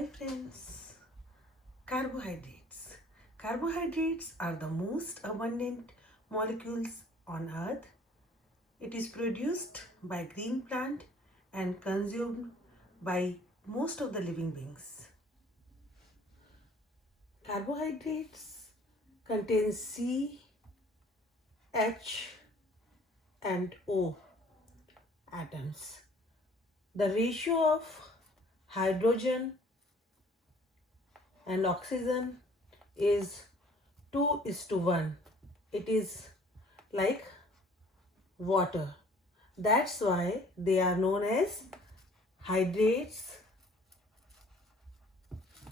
Hi friends, carbohydrates. Carbohydrates are the most abundant molecules on earth. It is produced by green plant and consumed by most of the living beings. Carbohydrates contain C, H and O atoms. The ratio of hydrogen and oxygen is 2:1. It is like water. That's why they are known as hydrates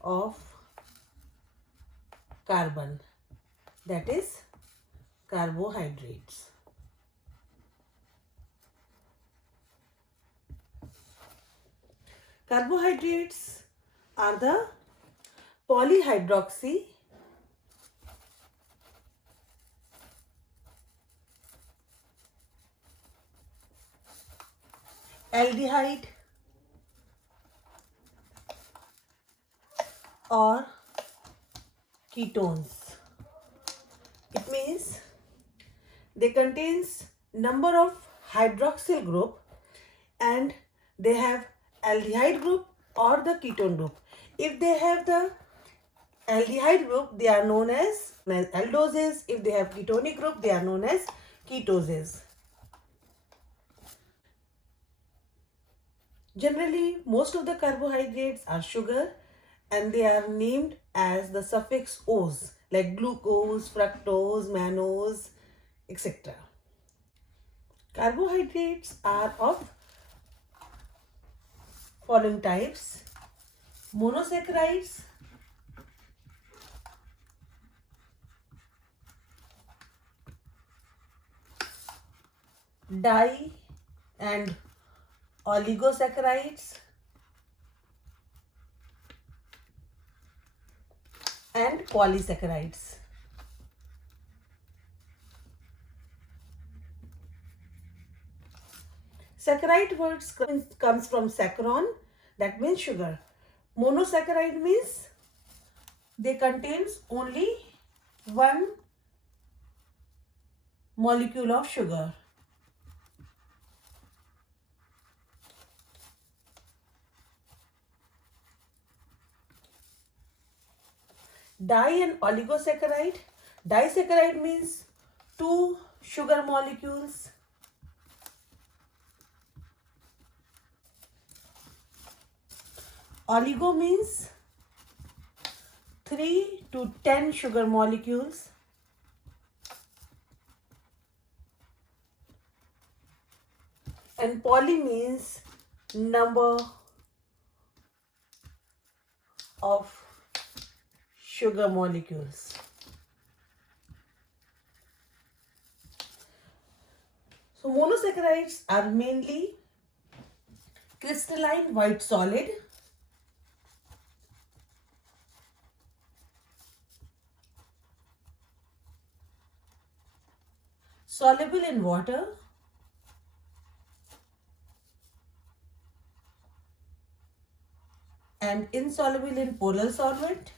of carbon. That is carbohydrates. Carbohydrates are the polyhydroxy aldehyde or ketones. It means they contains number of hydroxyl group and they have aldehyde group or the ketone group. If they have the aldehyde group, they are known as aldoses. If they have ketonic group, they are known as ketoses. Generally, most of the carbohydrates are sugar and they are named as the suffix "ose" like glucose, fructose, mannose, etc. Carbohydrates are of following types: monosaccharides, di and oligosaccharides, and polysaccharides. Saccharide words comes from saccharon, that means sugar. Monosaccharide means they contains only one molecule of sugar. Di and oligosaccharide. Disaccharide means two sugar molecules. Oligo means 3 to 10 sugar molecules. And poly means number of sugar molecules. So monosaccharides are mainly crystalline white solid, soluble in water, and insoluble in polar solvent.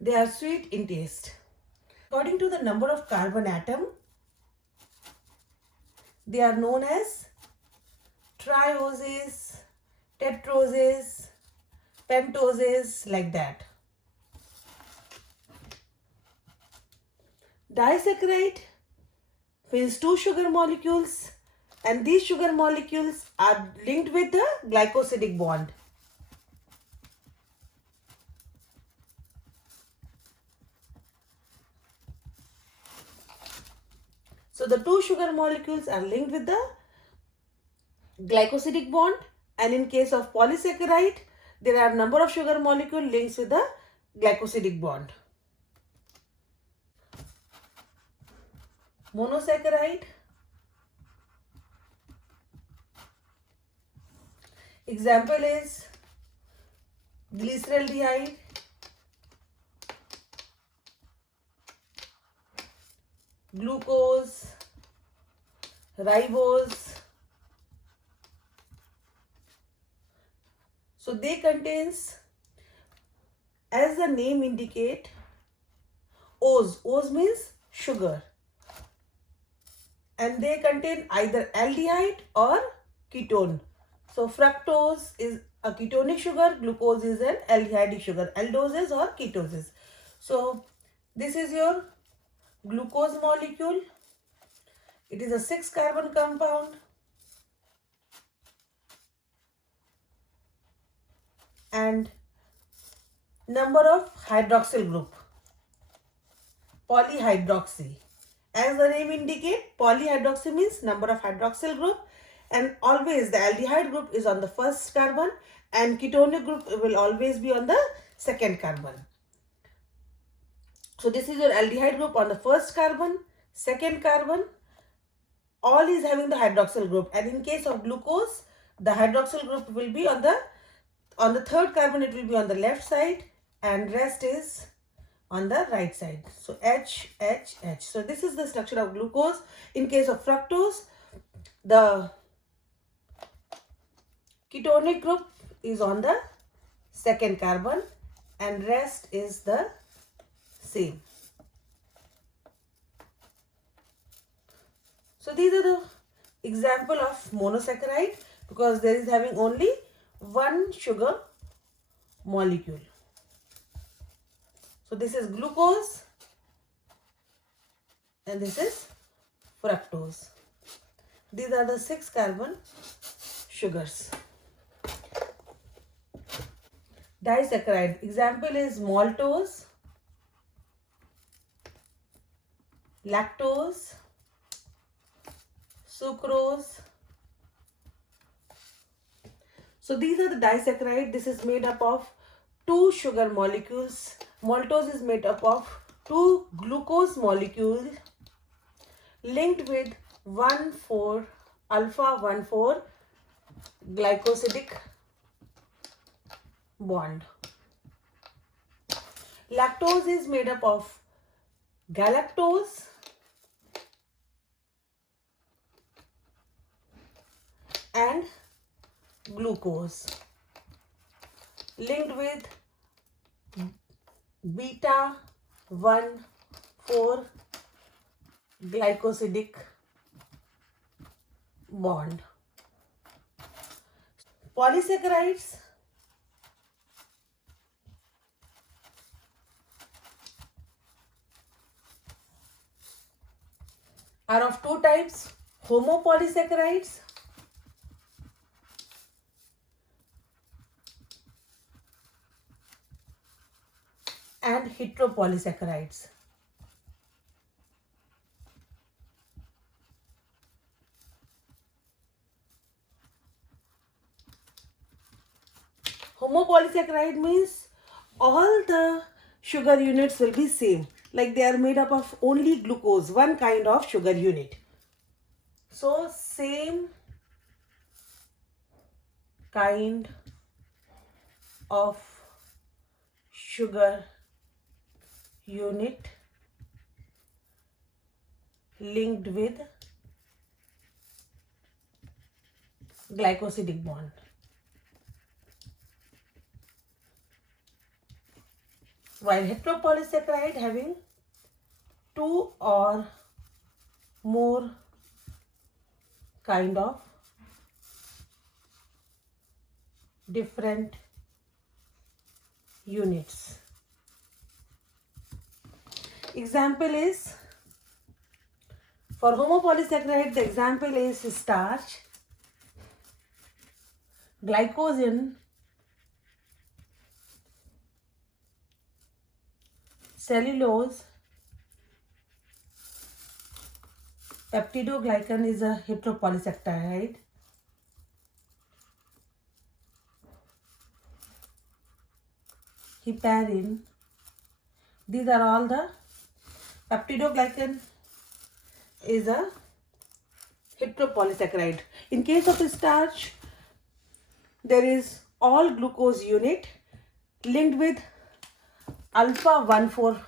They are sweet in taste. According to the number of carbon atom, they are known as trioses, tetroses, pentoses, like that. Disaccharide means two sugar molecules and these sugar molecules are linked with the glycosidic bond. So the two sugar molecules are linked with the glycosidic bond, and in case of polysaccharide, there are number of sugar molecule links with the glycosidic bond. Monosaccharide, example is glyceraldehyde, glucose, ribose. So they contains, as the name indicate, O's. O's means sugar. And they contain either aldehyde or ketone. So fructose is a ketonic sugar, glucose is an aldehydic sugar, aldoses or ketoses. So this is your glucose molecule. It is a 6-carbon compound and number of hydroxyl group, polyhydroxy. As the name indicate, polyhydroxy means number of hydroxyl group, and always the aldehyde group is on the first carbon and ketonic group will always be on the second carbon. So this is your aldehyde group on the first carbon, second carbon, all is having the hydroxyl group, and in case of glucose, the hydroxyl group will be on the third carbon, it will be on the left side and rest is on the right side. So H, H, H. So this is the structure of glucose. In case of fructose, the ketonic group is on the second carbon and rest is the same. So these are the example of monosaccharide because there is having only one sugar molecule. So this is glucose and this is fructose. These are the 6-carbon sugars. Disaccharide. Example is maltose, lactose, sucrose. So these are the disaccharide. This is made up of 2 sugar molecules. Maltose is made up of 2 glucose molecules linked with 1,4 alpha-1,4 glycosidic bond. Lactose is made up of galactose and glucose linked with beta-1,4 glycosidic bond. Polysaccharides are of 2 types: homopolysaccharides and heteropolysaccharides. Homopolysaccharide means all the sugar units will be same, like they are made up of only glucose, one kind of sugar unit. So same kind of sugar unit linked with glycosidic bond. While heteropolysaccharide having 2 or more kind of different units. Example is, for homopolysaccharide, the example is starch, glycogen, cellulose, peptidoglycan is a heteropolysaccharide, heparin. These are all the peptidoglycan is a heteropolysaccharide. In case of starch, there is all glucose unit linked with alpha-1,4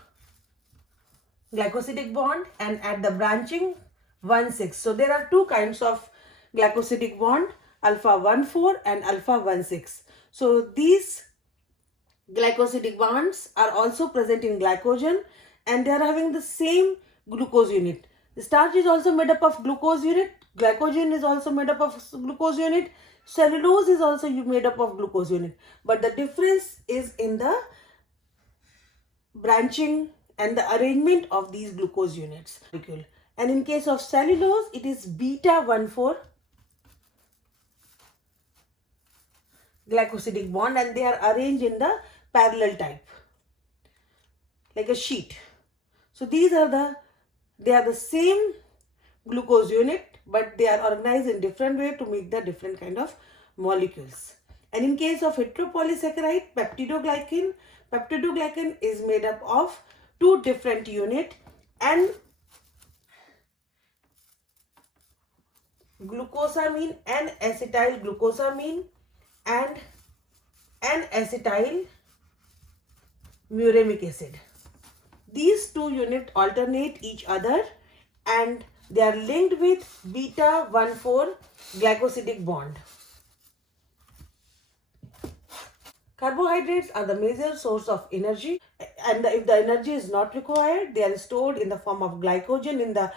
glycosidic bond, and at the branching 1,6. So there are two kinds of glycosidic bond, alpha 1,4 and alpha 1,6. So these glycosidic bonds are also present in glycogen, and they are having the same glucose unit. The starch is also made up of glucose unit, glycogen is also made up of glucose unit, cellulose is also made up of glucose unit, but the difference is in the branching and the arrangement of these glucose units. And in case of cellulose, it is beta 1,4 glycosidic bond, and they are arranged in the parallel type like a sheet. So they are the same glucose unit, but they are organized in different way to make the different kind of molecules. And in case of heteropolysaccharide, peptidoglycan is made up of two different unit, and glucosamine and acetyl glucosamine and N-acetyl muramic acid. These two units alternate each other, and they are linked with beta 1,4 glycosidic bond. Carbohydrates are the major source of energy, and if the energy is not required, they are stored in the form of glycogen in the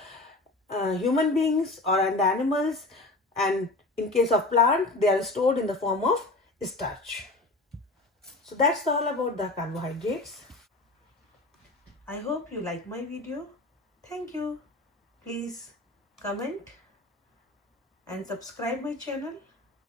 human beings or in the animals, and in case of plant, they are stored in the form of starch. So that's all about the carbohydrates. I hope you like my video. Thank you. Please comment and subscribe my channel.